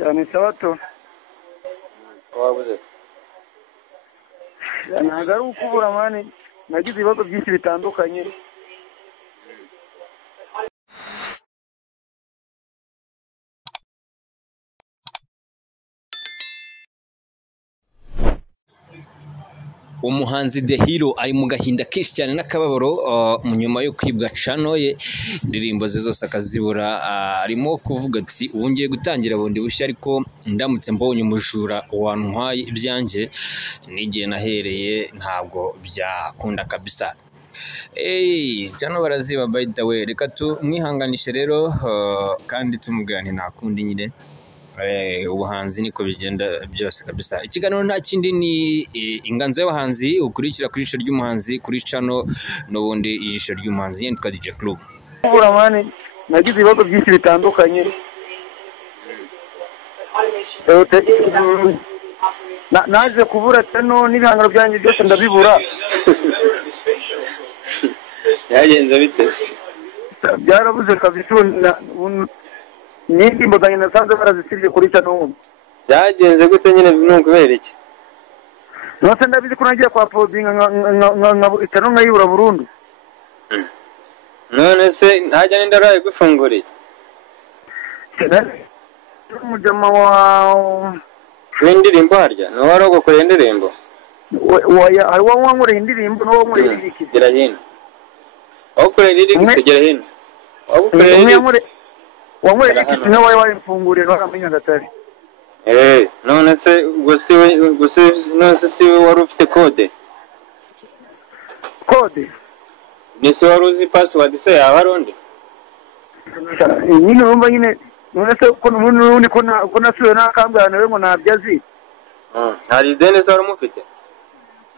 cyane sabato wabuze ntabwo ari ukubura mani nagize ibibazo byinshi bitandukanye umuhanzi The Hero ari mu gahinda kenshi cyane n'akababaro nyuma yo kwibwa channel ye indirimbo ze zose akazibura arimo kuvuga ati ubu ngiye gutangira bundi bushya ariko ndamutse mbonye umujura wantwaye ibyanjye n'igihe nahereye ntabwo byakunda kabisa. Channel baraziba by the way, reka tumwihanganishe rero kandi tumubwira nti nakundi nyine ubuhanzi niko bigenda byose kabisa. Ikiganiro nta kindi ni inganzo y'abahanzi ukurikira kuri ijisho ry'umuhanzi kuri channel n'ubundi ijisho ry'umuhanzi yitwa DJ Club. kubura mani nagize ibibazo byinshi bitandukanye naje kubura cyano n'ibihangano byanjye byose ndabibura. yagenze bite? Byarabuze kabisa n'indi mboganye nasanze barazisibye kuri cyano. Byagenze gute nyine n'ukubera iki? Nose ndabizi ko nagiye kwa podinga cyano nkayibura burundu. None se ntajya n'indaraye gufunguriye? Umujama wa w'indirimbo harya no warogokoreye indirimbo? Hari wankoreye indirimbo no wankoreye iki? Gera hino. Wakoreye indirimbo kugera hino. Wankoreye iki no wayifunguriye baramenya gatari. None se gusi none se wari ufite code? Code? Ni so wari uzi password se yaba rundi? Nyine urumva nyine none se ko n'ubundi ko nasuye nakambwana nawe ngo nabyazi. Hari dene se wari mufite?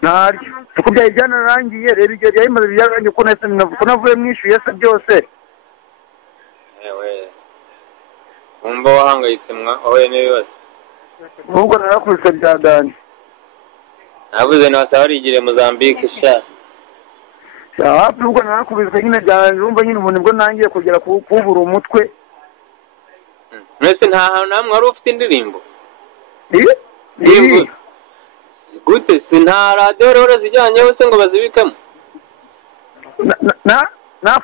Ntari kuko byaye byanarangiye rero igihe byayimaze byarangiye ko navuye mwishuye se byose. Umva wahangayitse wahuye n'ibibazo? Ubwo narakubise byadanye. Nabuze ntawarigire Mozambique sha. Hafi ubwo narakubise nyine byanje urumva nyine umuntu bwo nangiye kugera kubura umutwe. Mwese nta hantu namwe wari ufite indirimbo? Indirimbo gute se nta radio rero zijyanyeho se ngo bazibikamo? na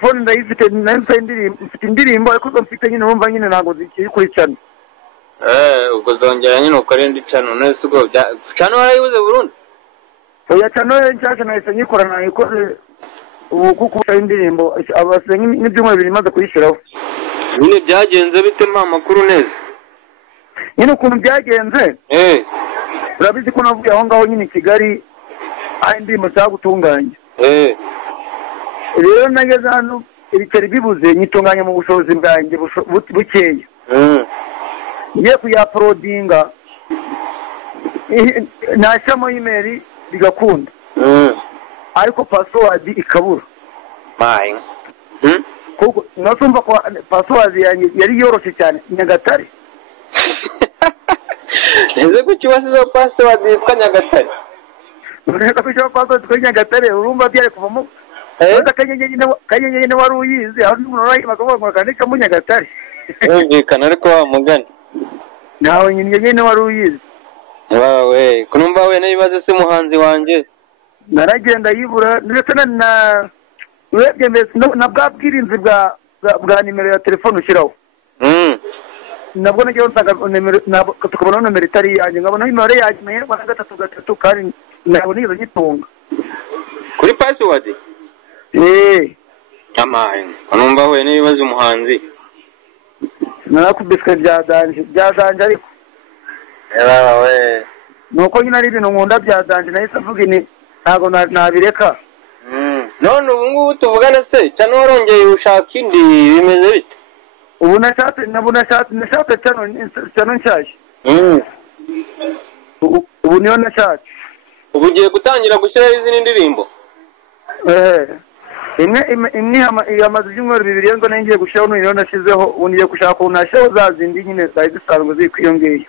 phone ndayifite mfite indirimbo ariko mfite nyine urumva nyine ntabwo zikiri kuri channel. Ubwo zongera nyine ukore indi channel none se ubwo channel warayibuze burundu? Oya channel nshaka nahise nyikora nayikoze ubu kuko indirimbo abasenye n'ibyuma bibiri maze kuyishiraho. Nyine byagenze bite mpa amakuru neza? Nyine ukuntu byagenze urabizi ko navuye aho ngaho nyine Kigali ari indirimbo nshaka gutunganya. Rero nageze hano ibiceri bibuze nyitunganya mu bushobozi bwanjye bukeya. Ngiye kuyaprodinga nashyamo email bigakunda ariko password ikabura. Kuko nasumva ko password yanjye yari yoroshye cyane Nyagatare. Ese ko kibazo password yitwa Nyagatare? Ureka ko cyo password yitwa Nyagatare urumva byari kuvamo kanyenye wari uyizi aho umuntu bakavuga ngo kandika mu Nyagatare. Kana ariko wa mugani nawe nyine wari uyizi. Wawe kunumva we n'ibibazo se muhanzi wanje naragenda yibura ndetse na webwe na bwabwirinzi bwa nimero ya telefone ushiraho. Nabwo nagiye nsanga nimero tukabona nimero itari yanjye nkabona nimero yanjye nayo 333 kandi nabo nizo nyitunga kuri password. Amaye kunumva we n'ibibazo umuhanzi narakubiswe byadanje ariko we nuko nyine ari ibintu nkunda byadanje nahise avuga ni ntago nabireka. None ubu ngubu tuvugana se cyane warongeye ushaka indi bimeze bite? Ubu nashatse cyane nshyashya. Ubu niyo nashatse. Ubu ugiye gutangira gushyiraho izindi ndirimbo? Imwe yamaze ibyumweru bibiri ngo nangiye gushyiraho niyo nashizeho ubu ngiye gushaka ukuntu nashyiraho za zindi nyine zari zisanzwe ziri kwiyongera.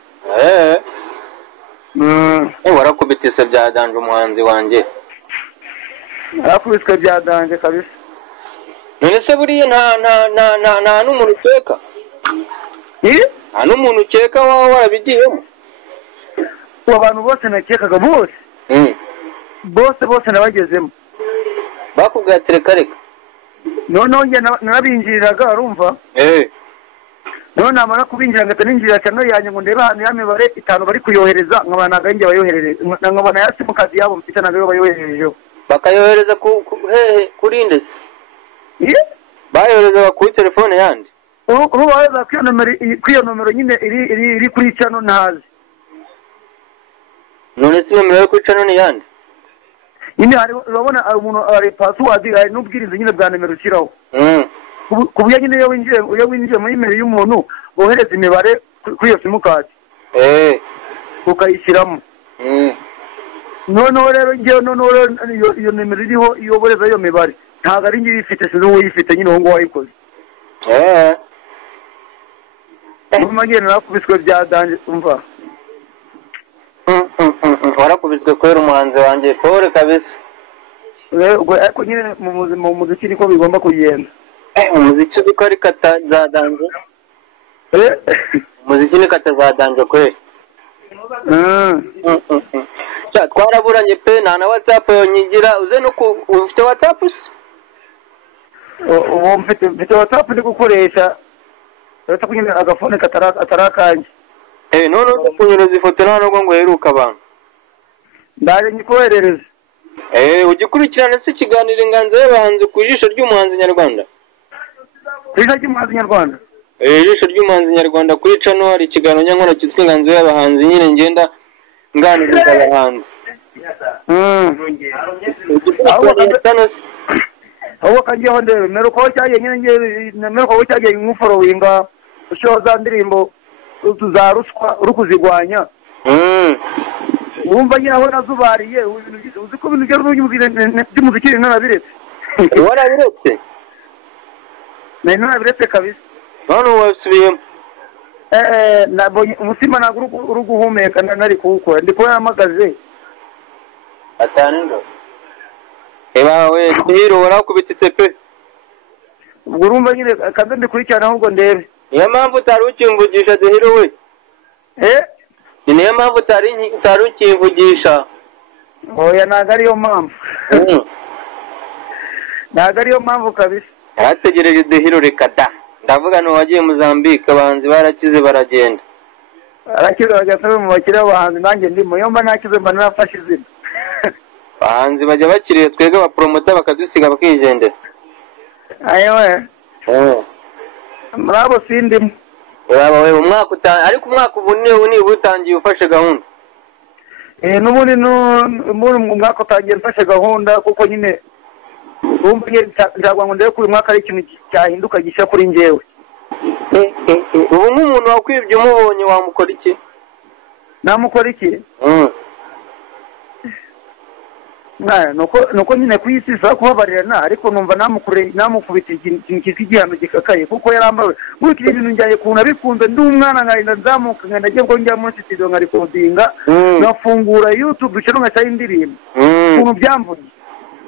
Warakubitse byadanje umuhanzi wanjye. Arakubiswe byadanje kabisa. None se buriya nta n'umuntu uteka? nta n'umuntu ukeka waba warabigiyemo? abantu bose nakekaga bose nabagezemo. Bakubwira ati reka reka? noneho njye narabinjiriraga urumva, noneho namara kubinjira ngahita ninjirira cyane yanjye ngo ndebe ahantu ya mibare 5 bari kuyohereza, nkabona ntabwo njye bayoherereza, nkabona ya simukadi yabo mfite ntabwo bayoherejeho. Bakayohereza kuri nde? Bayohereza kuri telefone yandi? ubu bayohereza kwiyo nomero nyine iri kuri channel ntazi. None si nomero kuri channel ni yandi? nyine urabona umuntu ari password ari n'ubwiriza nyine bwa nimero ushyiraho. Kuburyo nyine iyo winjiye muri email y'umuntu bohereza imibare kuri iyo simukadi ukayishyiramo. noneho rero iyo nimero iriho iyo bohereza iyo mibare ntabwo ari njye uyifite, sinzi uyifite nyine uwo nguwo wayikoze. Nyuma nyine nakubiswe bya danje umva. Warakubiswe kwera umuhanzi wanjye Paul kabisa. Ariko nyine mu muziki niko bigomba kugenda. Umuziki uko ari kata za danje. Umuziki ni kata za danje kwera. Twaraburanye pe na WhatsApp yonyigira uze no ufite WhatsApp? Uwo mfite WhatsApp ndi gukoresha. Rero kunyine agafone katarakanje. None kunyereza ifoto nano ngo heruka abantu. Ndaje nyikoherereza. Ugikurikirana se ikiganiro inganzo y'abahanzi ku jisho ry'umuhanzi nyarwanda? Jisho ry'umuhanzi nyarwanda? Jisho ry'umuhanzi nyarwanda kuri channel hari ikiganiro nyankora cyitwa inganzo y'abahanzi, nyine ngenda nganiriza abahanzi. Aho kanjeho ndebe meruko cyagiye nyine meruko cyagiye nk'uforowinga ushoza ndirimbo za ruswa urukuzigwanya. Wumva nyine aho nazubariye uzi ko ibintu by'umuziki narabiretse. Warabiretse? Narabiretse kabisa. None wasubiyemo? Nabonye umutima ntabwo uri guhumeka nari kuwukora, ndi kuba yahamagaje. Atanindo ebawe hero warakubitse pe. Ubwo urumva nyine kandi ndikurikirana ahubwo ndebe. Niyo mpamvu utari ukimvugisha hero we? Niyo mpamvu utari ukimvugisha? Oya ntabwo ariyo mpamvu. Ntabwo ariyo mpamvu kabisa. Yarategereje hero reka da. Ndavuga no wagiye Mozambique abahanzi barakize baragenda. Barakize bagasaba mu bakire abahanzi nanjye ndimo, yo mba nakize mba narafashe izina. Abahanzi bajya bakiriye twege ba promoter bakadusiga bakigendera. Ayewe. Murabo sindimo. Wewe umwaka ariko umwaka ubu ni utangiye ufashe gahunda. N'ubundi umwaka utangiye ufashe gahunda kuko nyine umva njagwa ngo ndebe kuri mwaka ari ikintu cyahinduka gisha kuri njyewe. Ubu nk'umuntu wakwibye umubonye wamukora iki? Namukora iki? Nuko nyine kuyisisa kubabarirana, ariko numva namukubita ikintu cy'igihano gikakaye kuko yarambawe gukira ibintu njyaye kuntu abikunze ndi umwana nkarinda nzamuka nkanda ngiye ngo njya muri studio nka recordinga ngafungura YouTube cyo ngashyira indirimbo kuntu byamvuye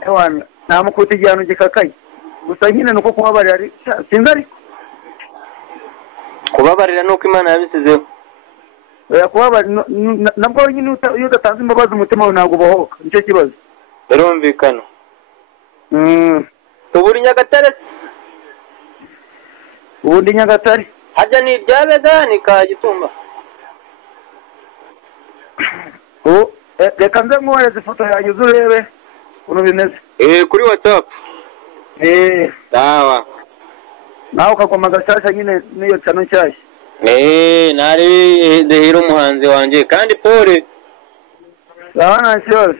ewana namukubita igihano gikakaye. Gusa nyine nuko kubabarira sinzi, ariko kubabarira nuko Imana yabisizeho. Kubabarira nabwo nyine iyo udatanze imbabazi umutima wawe ntabwo ubohoka, nicyo kibazo. Birumvikana. Uburi Nyagatare? Ubundi Nyagatare. Hajya ni iryabega ni ka Gitumba? Reka nze nkuhereze ifoto yanjye urebe ukuntu bimeze. Kuri WhatsApp? Sawa. Nawe ukagoma gashyashya nyine n'iyo cano nshyashya. Nari hero umuhanzi wanjye kandi Paul. Sawa nta kibazo.